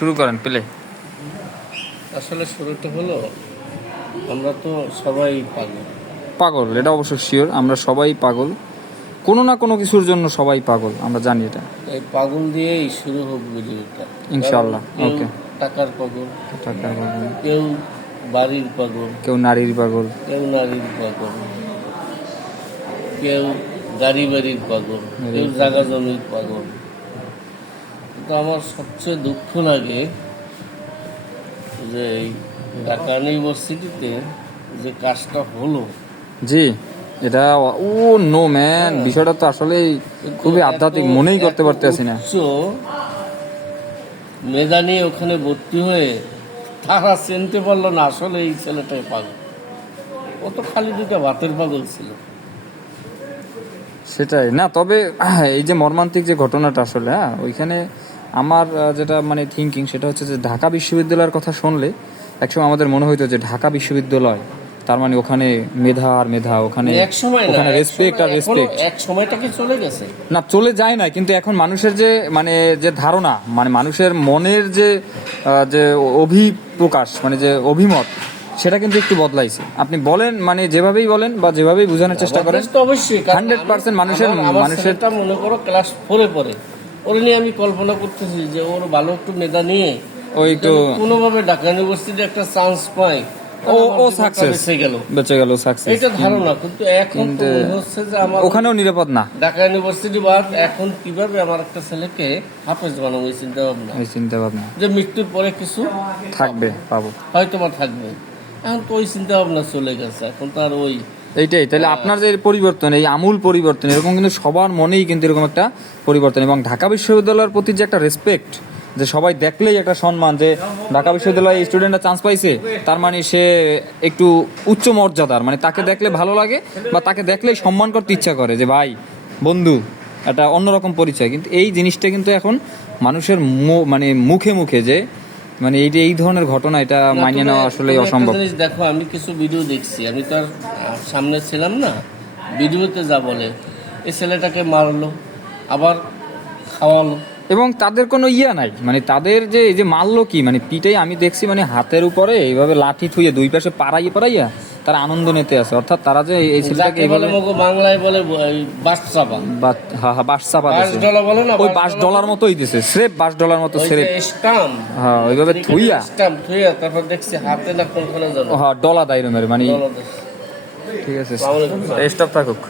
শুরু করেন প্লে। আসলে শুরুটা হলো, আমরা তো সবাই পাগল। পাগল, এটা অবশ্য শিওর, আমরা সবাই পাগল, কোনো না কোনো কিছুর জন্য সবাই পাগল, আমরা জানি এটা। এই পাগল দিয়েই শুরু হোক ভিডিওটা ইনশাআল্লাহ। কেউ ওকে। টাকার পাগল, টাকার পাগল, কেউ বাড়ির পাগল, কেউ নারীর পাগল, কেউ নারীর পাগল, কেউ গাড়ি বাড়ির পাগল, কেউ জায়গা জমির পাগল। কিন্তু আমার সবচেয়ে দুঃখ লাগে যে এই ঢাকা ইউনিভার্সিটিতে যে কাজটা হলো। জি, এটা ও নো ম্যান, বিষয়টা তো আসলে খুবই আধ্যাত্মিক, মনেই করতে পারতেছি না। উচ্চ মেধা নিয়ে ওখানে ভর্তি হয়ে তারা চিনতে পারলো না আসলে এই ছেলেটাই পাগল। ও তো খালি দুটা ভাতের পাগল ছিল। সেটাই না, তবে এই যে মর্মান্তিক যে ঘটনাটা আসলে, হ্যাঁ, ওইখানে আমার যেটা মানে থিঙ্কিং সেটা হচ্ছে যে ঢাকা বিশ্ববিদ্যালয়ের কথা শুনলে একসময় আমাদের মনে হইতো যে ঢাকা বিশ্ববিদ্যালয় তার মানে ওখানে মেধা আর মেধা, ওখানে ওখানে রেসপেক্ট আর রেসপেক্ট। এক সময়টা কি চলে গেছে? না, চলে যায় না, কিন্তু এখন মানুষের যে মানে যে ধারণা, মানে মানুষের মনের যে যে অভিপ্রকাশ, মানে যে অভিমত, সেটা কিন্তু একটু বদলাইছে। আপনি বলেন, মানে যেভাবেই বলেন বা যেভাবেই বোঝানোর চেষ্টা করেন, তো অবশ্যই 100% মানুষের মনে করো ক্লাস 4-এ পড়ে, ওর নিয়ে আমি কল্পনা করতেছি যে ওর ভালো একটু মেধা নিয়ে ওই একটু কোনোভাবে ঢাকা ইউনিভার্সিটি একটা চান্স পায়, ও সাকসেস বেঁচে গেল, সাকসেস এটা ধারণা। কিন্তু এখন তো মনে হচ্ছে যে আমার ওখানেও নিরাপদ না ঢাকা ইউনিভার্সিটি বাদ। এখন কিভাবে আমার একটা ছেলেকে হাফেজ বানাবো, এই চিন্তা ভাবনা যে মৃত্যুর পরে কিছু থাকবে, পাবো হয়তো বা থাকবে। এখন তো ওই চিন্তা ভাবনা চলে গেছে, এখন তো আর ওই এইটাই। তাহলে আপনার যে পরিবর্তন, এই আমূল পরিবর্তন, এরকম কিন্তু সবার মনেই কিন্তু এরকম একটা পরিবর্তন, এবং ঢাকা বিশ্ববিদ্যালয়ের প্রতি যে একটা রেসপেক্ট, যে সবাই দেখলেই একটা সম্মান, যে ঢাকা বিশ্ববিদ্যালয়ে স্টুডেন্টরা চান্স পাইছে তার মানে সে একটু উচ্চ মর্যাদার, মানে তাকে দেখলে ভালো লাগে বা তাকে দেখলেই সম্মান করতে ইচ্ছা করে, যে ভাই বন্ধু, একটা অন্যরকম পরিচয়। কিন্তু এই জিনিসটা কিন্তু এখন মানুষের মানে মুখে মুখে যে মানে এই ধরনের ঘটনা, এটা মানিয়ে নেওয়া আসলে অসম্ভব। দেখো, আমি কিছু ভিডিও দেখছি, আমি তো আর সামনে ছিলাম না। ভিডিওতে যা বলে, এই ছেলেটাকে মারলো, আবার খাওয়ালো, এবং তাদের কোনো ইয়া নাই, মানে তাদের যে এই যে মারলো কি, মানে পিঠে আমি দেখছি, মানে হাতের উপরে এইভাবে লাঠি থুয়ে দুই পাশে পাড়াইয়া তারা আনন্দ নিতে আছে। অর্থাৎ তারা যে এই ছেলেটাকে এইভাবে বাংলায় বলে বাস চাপা, বাস চাপা দিয়েছে, ওই $5 মতোই দিছে, স্রেফ $5 মতো স্রেফ স্টাম্প। হ্যাঁ, ওইভাবে থুইয়া তারপর দেখছি হাতে না কোনখানে হ্যাঁ ডলা দাইরমের, মানে ঠিক আছে, স্টপ থাকুক।